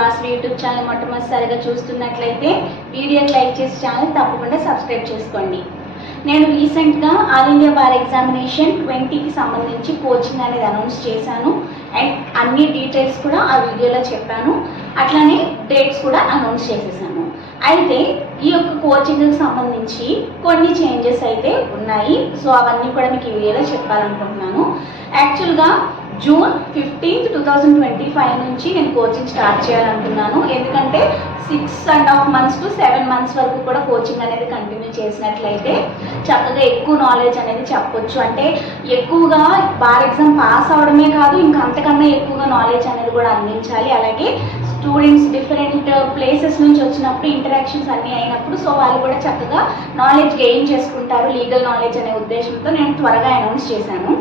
Vasavi YouTube channel మొట్టమొదటిసారిగా చూస్తున్నట్లయితే వీడియోకి లైక్ చేసి ఛానల్ తప్పకుండా సబ్స్క్రైబ్ చేసుకోండి. నేను రీసెంట్గా ఆల్ ఇండియా బార్ ఎగ్జామినేషన్ 20కి సంబంధించి కోచింగ్ అనేది అనౌన్స్ చేశాను. అండ్ అన్ని డీటెయిల్స్ కూడా ఆ వీడియోలో చెప్పాను. అట్లానే డేట్స్ కూడా అనౌన్స్ చేసేసాను. అయితే ఈ యొక్క కోచింగ్కి సంబంధించి కొన్ని చేంజెస్ అయితే ఉన్నాయి. సో అవన్నీ కూడా మీకు ఈ వీడియోలో చెప్పాలనుకుంటున్నాను. యాక్చువల్గా జూన్ 15, 2025 నుంచి నేను కోచింగ్ స్టార్ట్ చేయాలనుకున్నాను. ఎందుకంటే 6.5 months to 7 months వరకు కూడా కోచింగ్ అనేది కంటిన్యూ చేసినట్లయితే చక్కగా ఎక్కువ నాలెడ్జ్ అనేది చెప్పొచ్చు. అంటే ఎక్కువగా బార్ ఎగ్జామ్ పాస్ అవడమే కాదు, ఇంకా అంతకన్నా ఎక్కువగా నాలెడ్జ్ అనేది కూడా అందించాలి. అలాగే స్టూడెంట్స్ డిఫరెంట్ ప్లేసెస్ నుంచి వచ్చినప్పుడు ఇంటరాక్షన్స్ అన్నీ అయినప్పుడు సో వాళ్ళు కూడా చక్కగా నాలెడ్జ్ గెయిన్ చేసుకుంటారు, లీగల్ నాలెడ్జ్ అనే ఉద్దేశంతో నేను త్వరగా అనౌన్స్ చేశాను.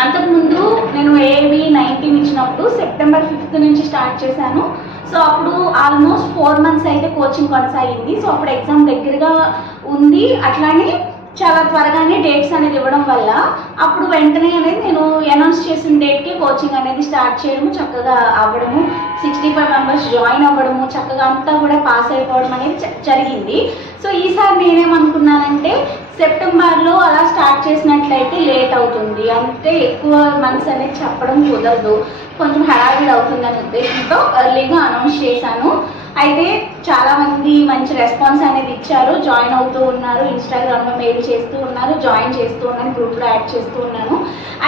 అంతకుముందు నేను ఏవి 19 ఇచ్చినప్పుడు సెప్టెంబర్ 5th నుంచి స్టార్ట్ చేశాను. సో అప్పుడు ఆల్మోస్ట్ 4 months అయితే కోచింగ్ కొనసాగింది. సో అప్పుడు ఎగ్జామ్ దగ్గరగా ఉంది. అట్లానే చాలా త్వరగానే డేట్స్ అనేది ఇవ్వడం వల్ల అప్పుడు వెంటనే అనేది నేను అనౌన్స్ చేసిన డేట్కి కోచింగ్ అనేది స్టార్ట్ చేయడము, చక్కగా అవ్వడము, 65 members జాయిన్ అవ్వడము, చక్కగా అంతా కూడా పాస్ అయిపోవడం అనేది జరిగింది. సో ఈసారి నేనేమనుకున్నానంటే సెప్టెంబర్లో అలా స్టార్ట్ చేసినట్లయితే లేట్ అవుతుంది, అంటే ఎక్కువ మంత్స్ అనేది చెప్పడం కుదరదు, కొంచెం హడావిడి అవుతుందనే ఉద్దేశంతో ఎర్లీగా అనౌన్స్ చేశాను. అయితే చాలామంది మంచి రెస్పాన్స్ అనేది ఇచ్చారు, జాయిన్ అవుతూ ఉన్నారు, ఇన్స్టాగ్రామ్లో మెయిల్ చేస్తూ ఉన్నారు, జాయిన్ చేస్తూ ఉన్నాను, గ్రూప్లో యాడ్ చేస్తూ ఉన్నాను.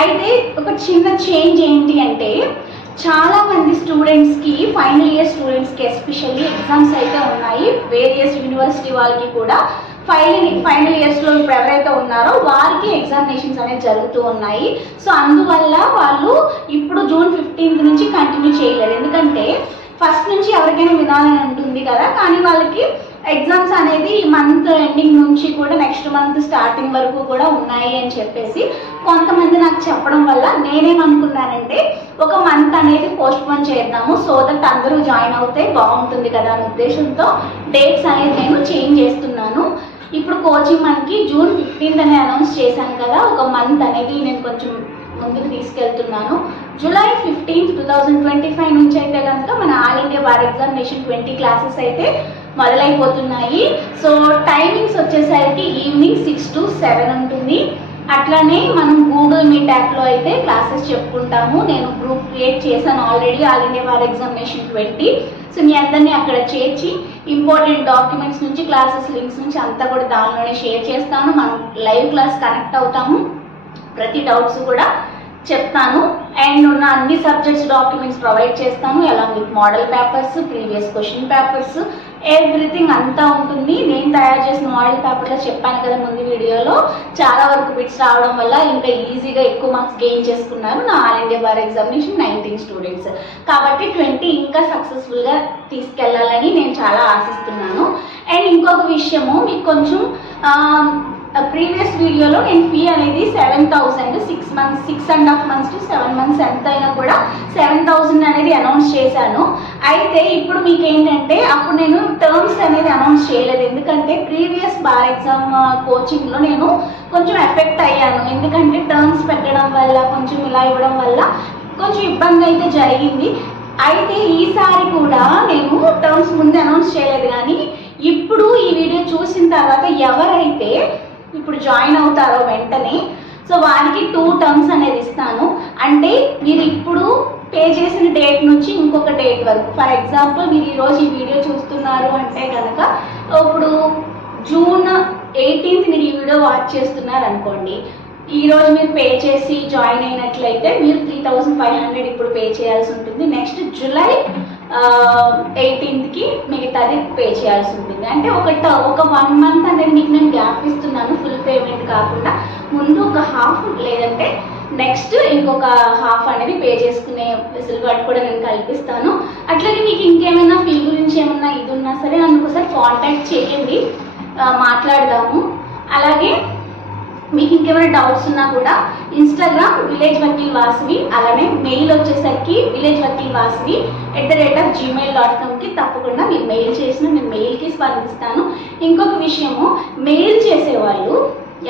అయితే ఒక చిన్న చేంజ్ ఏంటి అంటే చాలామంది స్టూడెంట్స్కి ఫైనల్ ఇయర్ స్టూడెంట్స్కి ఎస్పెషల్లీ ఎగ్జామ్స్ అయితే ఉన్నాయి. వేరియస్ యూనివర్సిటీ వాళ్ళకి కూడా ఫైనల్ ఇయర్స్లో ఇప్పుడు ఎవరైతే ఉన్నారో వారికి ఎగ్జామినేషన్స్ అనేది జరుగుతూ ఉన్నాయి. సో అందువల్ల వాళ్ళు ఇప్పుడు జూన్ 15th నుంచి కంటిన్యూ చేయలేరు. ఎందుకంటే ఫస్ట్ నుంచి ఎవరికైనా వినాలని ఉంటుంది కదా, కానీ వాళ్ళకి ఎగ్జామ్స్ అనేది ఈ మంత్ ఎండింగ్ నుంచి కూడా నెక్స్ట్ మంత్ స్టార్టింగ్ వరకు కూడా ఉన్నాయి అని చెప్పేసి కొంతమంది నాకు చెప్పడం వల్ల నేనేమనుకున్నానంటే ఒక మంత్ అనేది పోస్ట్పోన్ చేద్దాము, సో దట్ అందరూ జాయిన్ అవుతే బాగుంటుంది కదా అనే ఉద్దేశంతో డేట్స్ అనేది నేను చేంజ్ చేస్తున్నాను. ఇప్పుడు కోచింగ్ మనకి జూన్ 15th అని అనౌన్స్ చేశాను కదా, ఒక మంత్ అనేది నేను కొంచెం ముందుకు తీసుకెళ్తున్నాను. జూలై 15, 2025 నుంచి అయితే కనుక మన all India bar examination 20 classes అయితే మొదలైపోతున్నాయి. సో టైమింగ్స్ వచ్చేసరికి ఈవినింగ్ 6 to 7 ఉంటుంది. అట్లానే మనం గూగుల్ మీట్ యాప్లో అయితే క్లాసెస్ చెప్పుకుంటాము. నేను గ్రూప్ క్రియేట్ చేశాను already, all India bar examination 20. So మీ అందరినీ అక్కడ చేర్చి ఇంపార్టెంట్ డాక్యుమెంట్స్ నుంచి క్లాసెస్ లింక్స్ నుంచి అంతా కూడా దానిలోనే షేర్ చేస్తాను. మనం లైవ్ క్లాస్ కనెక్ట్ అవుతాము, ప్రతి డౌట్స్ కూడా చెప్తాను. అండ్ ఉన్న అన్ని సబ్జెక్ట్స్ డాక్యుమెంట్స్ ప్రొవైడ్ చేస్తాను, along with model papers, previous question papers, everything అంతా ఉంటుంది. నేను తయారు చేసిన మోడల్ పేపర్లో చెప్పాను కదా ముందు వీడియోలో, చాలా వరకు బిట్స్ రావడం వల్ల ఇంకా ఈజీగా ఎక్కువ మార్క్స్ గెయిన్ చేసుకున్నారు నా all India bar examination 19 students. కాబట్టి 20 ఇంకా సక్సెస్ఫుల్గా తీసుకెళ్లాలని నేను చాలా ఆశిస్తున్నాను. అండ్ ఇంకొక విషయము, మీకు కొంచెం ప్రీవియస్ వీడియోలో నేను ఫీ అనేది 7,000 6.5 months to 7 months ఎంత అయినా కూడా 7,000 అనేది అనౌన్స్ చేశాను. అయితే ఇప్పుడు మీకు ఏంటంటే అప్పుడు నేను టర్మ్స్ అనేది అనౌన్స్ చేయలేదు, ఎందుకంటే ప్రీవియస్ బార్ ఎగ్జామ్ కోచింగ్లో నేను కొంచెం ఎఫెక్ట్ అయ్యాను. ఎందుకంటే టర్మ్స్ పెట్టడం వల్ల కొంచెం ఇలా ఇవ్వడం వల్ల కొంచెం ఇబ్బంది అయితే జరిగింది. అయితే ఈసారి కూడా నేను టర్మ్స్ ముందు అనౌన్స్ చేయలేదు, కానీ ఇప్పుడు ఈ వీడియో చూసిన తర్వాత ఎవరైతే ఇప్పుడు జాయిన్ అవుతారో వెంటనే సో వారికి 2 terms అనేది ఇస్తాను. అంటే మీరు ఇప్పుడు పే చేసిన డేట్ నుంచి ఇంకొక డేట్ వరకు, ఫర్ ఎగ్జాంపుల్ మీరు ఈరోజు ఈ వీడియో చూస్తున్నారు అంటే కనుక ఇప్పుడు జూన్ 18th మీరు ఈ వీడియో వాచ్ చేస్తున్నారు అనుకోండి, ఈరోజు మీరు పే చేసి జాయిన్ అయినట్లయితే మీరు 3,500 ఇప్పుడు పే చేయాల్సి ఉంటుంది. నెక్స్ట్ జూలై 18th మిగతాది పే చేయాల్సి ఉంటుంది. అంటే ఒక 1 month అనేది మీకు నేను గ్యాప్ ఇస్తున్నాను, ఫుల్ పేమెంట్ కాకుండా. ముందు ఒక హాఫ్ లేదంటే నెక్స్ట్ ఇంకొక హాఫ్ అనేది పే చేసుకునే వెసులుబాటు కూడా నేను కల్పిస్తాను. అట్లాగే మీకు ఇంకేమైనా ఫీ గురించి ఏమన్నా ఇది ఉన్నా సరే నన్ను ఒకసారి కాంటాక్ట్ చేయండి, మాట్లాడదాము. అలాగే మీకు ఇంకేమైనా డౌట్స్ ఉన్నా కూడా ఇన్స్టాగ్రామ్ విలేజ్ వకీల్ వాసవి, అలానే మెయిల్ వచ్చేసరికి villagevakilvasavi@gmail.com తప్పకుండా మీరు మెయిల్ చేసినా నేను మెయిల్కి స్పందిస్తాను. ఇంకొక విషయము, మెయిల్ చేసేవాళ్ళు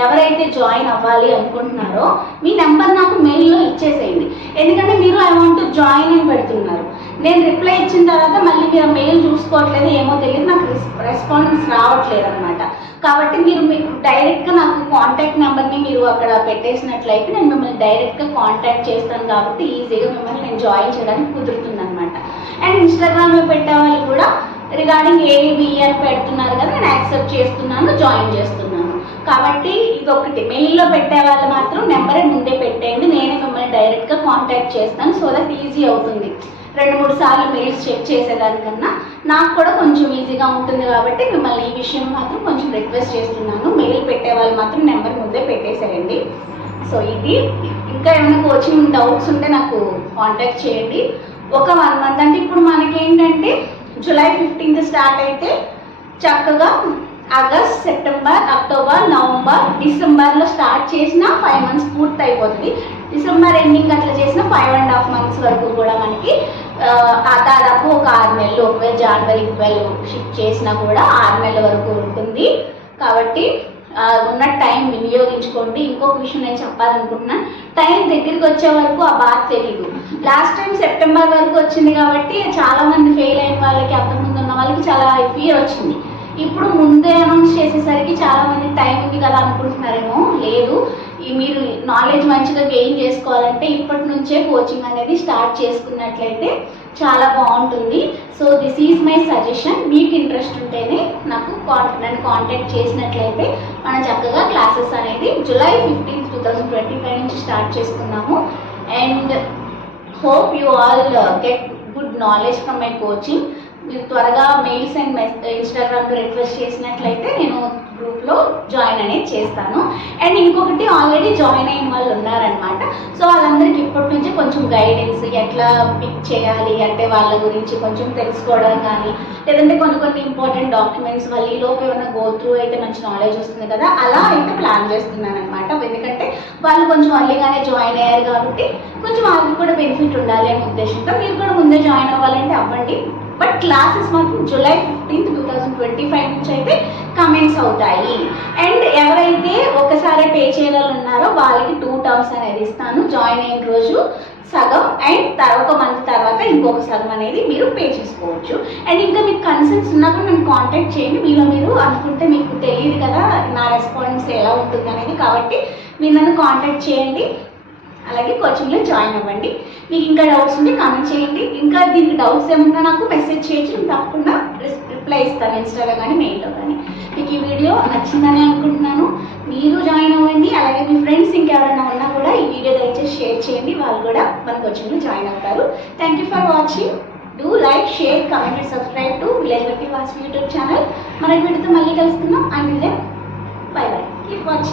ఎవరైతే జాయిన్ అవ్వాలి అనుకుంటున్నారో మీ నెంబర్ నాకు మెయిల్లో ఇచ్చేసేయండి. ఎందుకంటే మీరు ఐ వాంట్ టు జాయిన్ అని పెడుతున్నారు, నేను రిప్లై ఇచ్చిన తర్వాత మళ్ళీ మీరు మెయిల్ చూసుకోవట్లేదు ఏమో తెలియదు, నాకు రెస్పాన్స్ రావట్లేదు అనమాట. కాబట్టి మీరు డైరెక్ట్గా నాకు కాంటాక్ట్ నెంబర్ని మీరు అక్కడ పెట్టేసినట్లయితే నేను మిమ్మల్ని డైరెక్ట్గా కాంటాక్ట్ చేస్తాను. కాబట్టి ఈజీగా మిమ్మల్ని నేను జాయిన్ చేయడానికి కుదురుతుంది అనమాట. అండ్ ఇన్స్టాగ్రామ్లో పెట్టే వాళ్ళు కూడా రిగార్డింగ్ ఏబి అని పెడుతున్నారు కదా, నేను యాక్సెప్ట్ చేస్తున్నాను, జాయిన్ చేస్తున్నాను. కాబట్టి ఇదొకటి, మెయిల్లో పెట్టే వాళ్ళు మాత్రం నెంబరే ముందే పెట్టేయండి, నేనే మిమ్మల్ని డైరెక్ట్గా కాంటాక్ట్ చేస్తాను. సో దట్ ఈజీ అవుతుంది, 2-3 సార్లు మెయిల్స్ చెక్ చేసేదానికన్నా నాకు కూడా కొంచెం ఈజీగా ఉంటుంది. కాబట్టి మిమ్మల్ని ఈ విషయం మాత్రం కొంచెం రిక్వెస్ట్ చేస్తున్నాను, మెయిల్ పెట్టే వాళ్ళు మాత్రం నెంబర్ ముందే పెట్టేసేయండి. సో ఇది, ఇంకా ఏమైనా కోచింగ్ డౌట్స్ ఉంటే నాకు కాంటాక్ట్ చేయండి. ఒక 1 మంత్ అంటే ఇప్పుడు మనకేంటంటే జూలై 15th స్టార్ట్ అయితే చక్కగా ఆగస్ట్, సెప్టెంబర్, అక్టోబర్, నవంబర్, డిసెంబర్లో స్టార్ట్ చేసిన 5 months పూర్తి అయిపోతుంది. డిసెంబర్ ఎండింగ్ అట్లా చేసిన 5.5 months వరకు కూడా మనకి దాదాపు ఒక 6 నెలలు, ఒకవేళ జనవరి 12 షిఫ్ట్ చేసినా కూడా 6 నెలల వరకు ఉంటుంది. కాబట్టి ఉన్న టైం వినియోగించుకోండి. ఇంకొక విషయం నేను చెప్పాలనుకుంటున్నాను, టైం దగ్గరికి వచ్చే వరకు ఆ బాధ తెలీదు. లాస్ట్ టైం సెప్టెంబర్ వరకు వచ్చింది కాబట్టి చాలామంది ఫెయిల్ అయిన వాళ్ళకి, అంతకుముందు ఉన్న వాళ్ళకి చాలా ఫియర్ వచ్చింది. ఇప్పుడు ముందే అనౌన్స్ చేసేసరికి చాలామంది టైం ఉంది కదా అనుకుంటున్నారేమో, లేదు, మీరు నాలెడ్జ్ మంచిగా గెయిన్ చేసుకోవాలంటే ఇప్పటి నుంచే కోచింగ్ అనేది స్టార్ట్ చేసుకున్నట్లయితే చాలా బాగుంటుంది. So this is my suggestion. మీకు ఇంట్రెస్ట్ ఉంటేనే నన్ను కాంటాక్ట్ చేసినట్లయితే మనం చక్కగా క్లాసెస్ అనేది జూలై 15th, 2025 నుంచి స్టార్ట్ చేసుకున్నాము. And hope you all get good knowledge from my coaching. మీరు త్వరగా మెయిల్స్ అండ్ ఇన్స్టాగ్రామ్లో రిక్వెస్ట్ చేసినట్లయితే నేను గ్రూప్లో జాయిన్ అనేది చేస్తాను. అండ్ ఇంకొకటి, ఆల్రెడీ జాయిన్ అయిన వాళ్ళు ఉన్నారనమాట. సో వాళ్ళందరికీ ఇప్పటి నుంచి కొంచెం గైడెన్స్, ఎట్లా పిక్ చేయాలి అంటే వాళ్ళ గురించి కొంచెం తెలుసుకోవడం కానీ, లేదంటే కొన్ని ఇంపార్టెంట్ డాక్యుమెంట్స్ వాళ్ళు ఈలోపు ఏమైనా గో త్రూ అయితే మంచి నాలెడ్జ్ వస్తుంది కదా, అలా అయితే ప్లాన్ చేస్తున్నాను అనమాట. ఎందుకంటే వాళ్ళు కొంచెం అర్లీగానే జాయిన్ అయ్యారు కాబట్టి కొంచెం వాళ్ళకి కూడా బెనిఫిట్ ఉండాలి అనే ఉద్దేశంతో మీరు కూడా ముందే జాయిన్ అవ్వాలంటే అవ్వండి. బట్ క్లాసెస్ మాత్రం జూలై 15th, 2025 నుంచి అయితే కమెంట్స్ అవుతాయి. అండ్ ఎవరైతే ఒకసారి పే చేయాలని ఉన్నారో వాళ్ళకి 2 terms అనేది ఇస్తాను. జాయిన్ అయిన రోజు సగం, అండ్ ఒక మంత్ తర్వాత ఇంకొక సగం అనేది మీరు పే చేసుకోవచ్చు. అండ్ ఇంకా మీకు కన్సర్న్స్ ఉన్నప్పుడు నన్ను కాంటాక్ట్ చేయండి. మీరు అనుకుంటే మీకు తెలియదు కదా నా రెస్పాన్స్ ఎలా ఉంటుంది అనేది, కాబట్టి మీరు నన్ను కాంటాక్ట్ చేయండి. అలాగే కోచింగ్లో జాయిన్ అవ్వండి. మీకు ఇంకా డౌట్స్ ఉంటే కామెంట్ చేయండి. ఇంకా దీనికి డౌట్స్ ఏమన్నా నాకు మెసేజ్ చేయొచ్చు, నేను తప్పకుండా రిప్లై ఇస్తాను, ఇన్స్టాలో కానీ మెయిల్లో కానీ. మీకు ఈ వీడియో నచ్చిందని అనుకుంటున్నాను. మీరు జాయిన్ అవ్వండి. అలాగే మీ ఫ్రెండ్స్ ఇంకెవరైనా ఉన్నా కూడా ఈ వీడియో దయచేసి షేర్ చేయండి, వాళ్ళు కూడా మన కోచింగ్లో జాయిన్ అవుతారు. Thank you for watching. Do like, share, comment and subscribe to village lucky Vasu YouTube channel. మన వీడియోతో మళ్ళీ కలుస్తున్నాం. Until then bye bye. Keep watching.